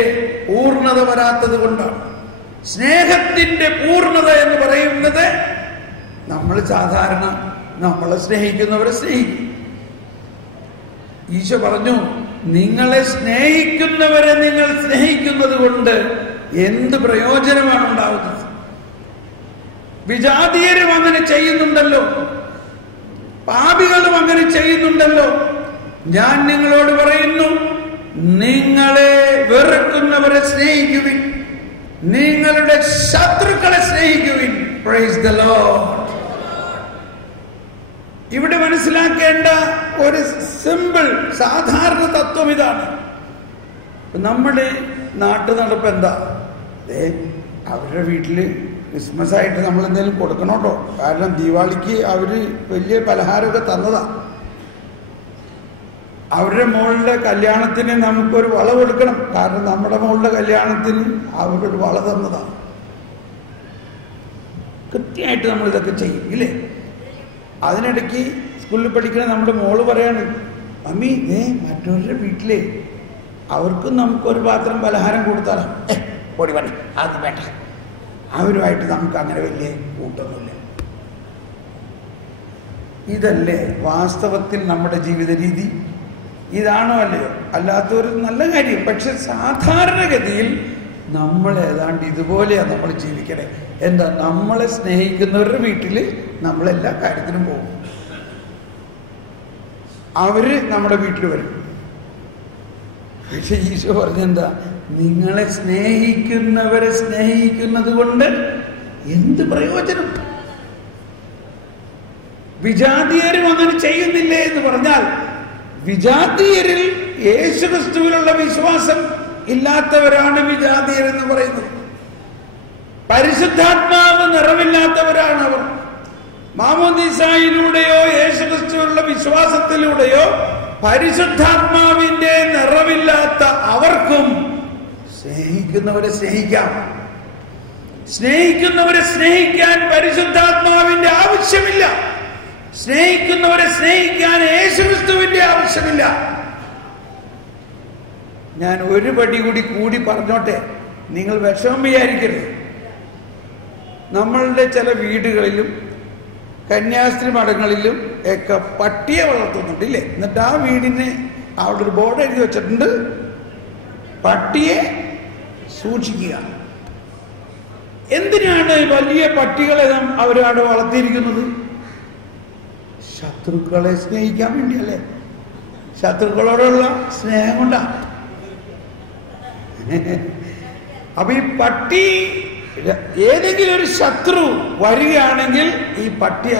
പൂർണ്ണത വരാത്തത് കൊണ്ടാണ്. സ്നേഹത്തിന്റെ പൂർണ്ണത എന്ന് പറയുന്നത് നമ്മൾ സാധാരണ നമ്മളെ സ്നേഹിക്കുന്നവരെ സ്നേഹിക്കും. ഈശോ പറഞ്ഞു, നിങ്ങളെ സ്നേഹിക്കുന്നവരെ നിങ്ങൾ സ്നേഹിക്കുന്നത് കൊണ്ട് എന്ത് പ്രയോജനമാണ് ഉണ്ടാവുന്നത്? വിജാതീയരും അങ്ങനെ ചെയ്യുന്നുണ്ടല്ലോ, പാപികളും അങ്ങനെ ചെയ്യുന്നുണ്ടല്ലോ. ഞാൻ നിങ്ങളോട് പറയുന്നു, നിങ്ങളെ വെറുക്കുന്നവരെ സ്നേഹിക്കുവിൻ, നിങ്ങളുടെ ശത്രുക്കളെ സ്നേഹിക്കുവിൻ. Price the lord. ഇവിടെ മനസ്സിലാക്കേണ്ട ഒരു സിമ്പിൾ സാധാരണ തത്വം ഇതാണ്. നമ്മുടെ നാട്ടു നടപ്പ് എന്താ? അവരുടെ വീട്ടില് ക്രിസ്മസ് ആയിട്ട് നമ്മൾ എന്തെങ്കിലും കൊടുക്കണോട്ടോ. കാരണം ദീപാവലിക്ക് അവര് വലിയ പലഹാരമൊക്കെ തന്നതാ. അവരുടെ മോളുടെ കല്യാണത്തിന് നമുക്കൊരു വള കൊടുക്കണം. കാരണം നമ്മുടെ മോളുടെ കല്യാണത്തിന് അവരൊരു വള തന്നതാ. കൃത്യമായിട്ട് നമ്മൾ ഇതൊക്കെ ചെയ്യും ഇല്ലേ? അതിനിടയ്ക്ക് സ്കൂളിൽ പഠിക്കുന്ന നമ്മുടെ മോള് പറയാണ്, മമ്മി മറ്റവരുടെ വീട്ടിലെ അവർക്കും നമുക്കൊരു പാത്രം പലഹാരം കൊടുത്താലോ? പൊടി പണി അത് വേണ്ട, അവരുമായിട്ട് നമുക്ക് അങ്ങനെ വലിയ കൂട്ടൊന്നുമില്ല. ഇതല്ലേ വാസ്തവത്തിൽ നമ്മുടെ ജീവിത രീതി? ഇതാണോ അല്ലയോ? അല്ലാത്തൊരു നല്ല കാര്യം. പക്ഷെ സാധാരണഗതിയിൽ നമ്മൾ ഏതാണ്ട് ഇതുപോലെയാണ് നമ്മൾ ജീവിക്കണേ. എന്താ? നമ്മളെ സ്നേഹിക്കുന്നവരുടെ വീട്ടിൽ നമ്മളെല്ലാ കാര്യത്തിനും പോകും. അവര് നമ്മുടെ വീട്ടിൽ വരും. പക്ഷെ ഈശോ പറഞ്ഞെന്താ? നിങ്ങളെ സ്നേഹിക്കുന്നവരെ സ്നേഹിക്കുന്നത് കൊണ്ട് എന്ത് പ്രയോജനം? വിജാതീയരും അങ്ങനെ ചെയ്യുന്നില്ലേ എന്ന് പറഞ്ഞാൽ, വിജാതീയരിൽ യേശുക്രിസ്തുവിലുള്ള വിശ്വാസം ഇല്ലാത്തവരാണ് വിജാതീയരെന്ന് പറയുന്നത്. പരിശുദ്ധാത്മാവ് നിറവില്ലാത്തവരാണ് അവർ. മാമോദീസായിലൂടെയോ യേശുക്രിസ്തുവിലുള്ള വിശ്വാസത്തിലൂടെയോ പരിശുദ്ധാത്മാവിന്റെ നിറവില്ലാത്ത അവർക്കും സ്നേഹിക്കുന്നവരെ സ്നേഹിക്കാം. സ്നേഹിക്കുന്നവരെ സ്നേഹിക്കാൻ പരിശുദ്ധാത്മാവിന്റെ ആവശ്യമില്ല. സ്നേഹിക്കുന്നവരെ സ്നേഹിക്കാൻ യേശുക്രിസ്തുവിന്റെ ആവശ്യമില്ല. ഞാൻ ഒരു പടി കൂടി പറഞ്ഞോട്ടെ, നിങ്ങൾ വിഷമം വിചാരിക്കരുത്. നമ്മളുടെ ചില വീടുകളിലും കന്യാസ്ത്രീ മഠങ്ങളിലും ഒക്കെ പട്ടിയെ വളർത്തുന്നുണ്ട് ഇല്ലേ? എന്നിട്ട് ആ വീടിന് അവിടെ ഒരു ബോർഡ് എഴുതി വെച്ചിട്ടുണ്ട്, പട്ടിയെ സൂക്ഷിക്കുക. എന്തിനാണ് വലിയ പട്ടികളെ അവരവിടെ വളർത്തിയിരിക്കുന്നത്? ശത്രുക്കളെ സ്നേഹിക്കാൻ വേണ്ടിയല്ലേ? ശത്രുക്കളോടുള്ള സ്നേഹം കൊണ്ടാ. അപ്പൊ ഈ പട്ടി, ഏതെങ്കിലും ഒരു ശത്രു വരികയാണെങ്കിൽ ഈ പട്ടി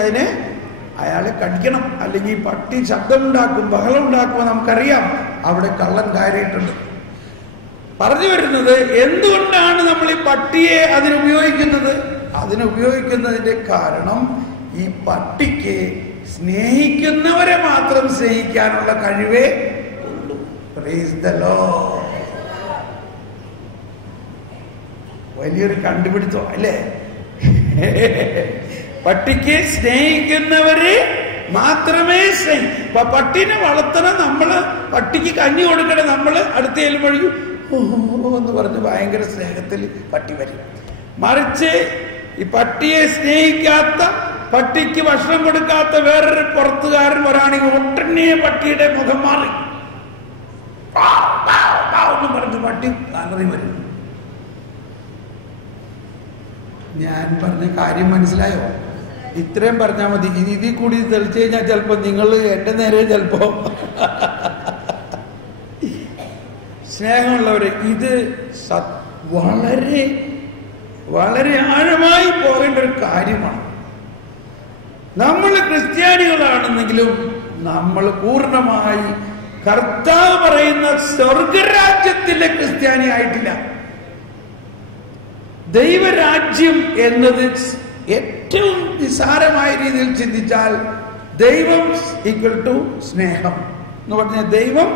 അയാളെ കടിക്കണം. അല്ലെങ്കിൽ ഈ പട്ടി ശബ്ദമുണ്ടാക്കും, ബഹളം ഉണ്ടാക്കുമ്പോൾ നമുക്കറിയാം അവിടെ കള്ളൻ കയറിയിട്ടുണ്ട്. പറഞ്ഞു വരുന്നത്, എന്തുകൊണ്ടാണ് നമ്മൾ ഈ പട്ടിയെ അതിനുപയോഗിക്കുന്നത്? അതിനുപയോഗിക്കുന്നതിന്റെ കാരണം ഈ പട്ടിക്ക് സ്നേഹിക്കുന്നവരെ മാത്രം സ്നേഹിക്കാനുള്ള കഴിവേ ഉള്ളൂ. Price the Lord. വലിയൊരു കണ്ടുപിടുത്തം അല്ലേ? പട്ടിക്ക് സ്നേഹിക്കുന്നവരെ മാത്രമേ പട്ടിനെ വളർത്തണം. നമ്മള് പട്ടിക്ക് കഞ്ഞി കൊടുക്കണം. നമ്മള് അടുത്ത ചെല്ലുമ്പോഴേക്കും എന്ന് പറഞ്ഞ് ഭയങ്കര സ്നേഹത്തിൽ പട്ടി വരും. മറിച്ച് ഈ പട്ടിയെ സ്നേഹിക്കാത്ത, പട്ടിക്ക് ഭക്ഷണം കൊടുക്കാത്ത വേറൊരു പുറത്തുകാരൻ വരാണെങ്കിൽ ഒട്ടനെ പട്ടിയുടെ മുഖം മാറി എന്ന് പറഞ്ഞ് പട്ടി അലറി വരും. ഞാൻ പറഞ്ഞ കാര്യം മനസ്സിലായോ? ഇത്രയും പറഞ്ഞാൽ മതി. ഇതിൽ കൂടി തെളിച്ചു കഴിഞ്ഞാൽ ചിലപ്പോ നിങ്ങൾ എന്റെ നേരെ ചിലപ്പോ സ്നേഹമുള്ളവരെ, ഇത് വളരെ വളരെ ആഴമായി പോകേണ്ട ഒരു കാര്യമാണ്. നമ്മൾ ക്രിസ്ത്യാനികളാണെന്നെങ്കിലും നമ്മൾ പൂർണ്ണമായി കർത്താവ് പറയുന്ന സ്വർഗരാജ്യത്തിലെ ക്രിസ്ത്യാനി ആയിട്ടില്ല. ദൈവരാജ്യം എന്നത് ഏറ്റവും നിസ്സാരമായ രീതിയിൽ ചിന്തിച്ചാൽ ദൈവം ഈക്വൽ ടു സ്നേഹം എന്ന് പറഞ്ഞാൽ ദൈവം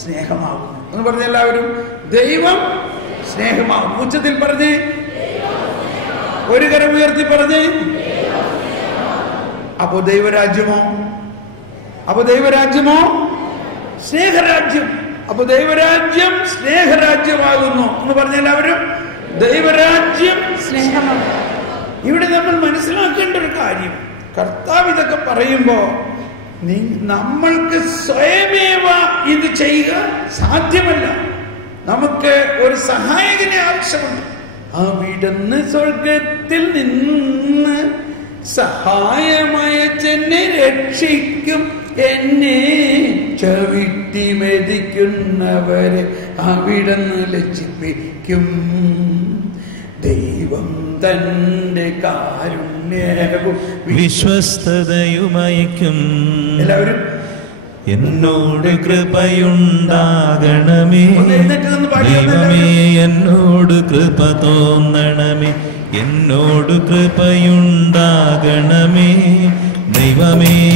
സ്നേഹമാകും എന്ന് പറഞ്ഞ എല്ലാവരും ദൈവം സ്നേഹമാകും. ഉച്ചത്തിൽ പറഞ്ഞ്, ഒരു കരം ഉയർത്തി പറഞ്ഞ്. അപ്പോ ദൈവരാജ്യമോ? അപ്പൊ ദൈവരാജ്യമോ? സ്നേഹരാജ്യം. അപ്പൊ ദൈവരാജ്യം സ്നേഹരാജ്യമാകുന്നു എന്ന് പറഞ്ഞ എല്ലാവരും ദൈവരാജ്യം സ്നേഹമാണ്. ഇവിടെ നമ്മൾ മനസ്സിലാക്കേണ്ട ഒരു കാര്യം, കർത്താവ് ഇതൊക്കെ പറയുമ്പോ നമ്മൾക്ക് സ്വയമേവ ഇത് ചെയ്യുക സാധ്യമല്ല. നമുക്ക് ഒരു സഹായകനെ ആവശ്യമുണ്ട്. അവിടുന്ന് സ്വർഗത്തിൽ നിന്ന് സഹായമയച്ചെന്നെ രക്ഷിക്കും, എന്നെ ചവിട്ടി തെറ്റിമെതിക്കുന്നവരെ അവിടുന്ന് ലജ്ജിപ്പിക്കും. ദൈവം തന്റെ കാരുണ്യവും വിശ്വസ്തതയുമയക്കും. എല്ലാവരും എന്നോട് കൃപയുണ്ടാകണമേ ദൈവമേ, എന്നോട് കൃപ തോന്നണമേ. എന്നോട് കൃപയുണ്ടാകണമേ ദൈവമേ.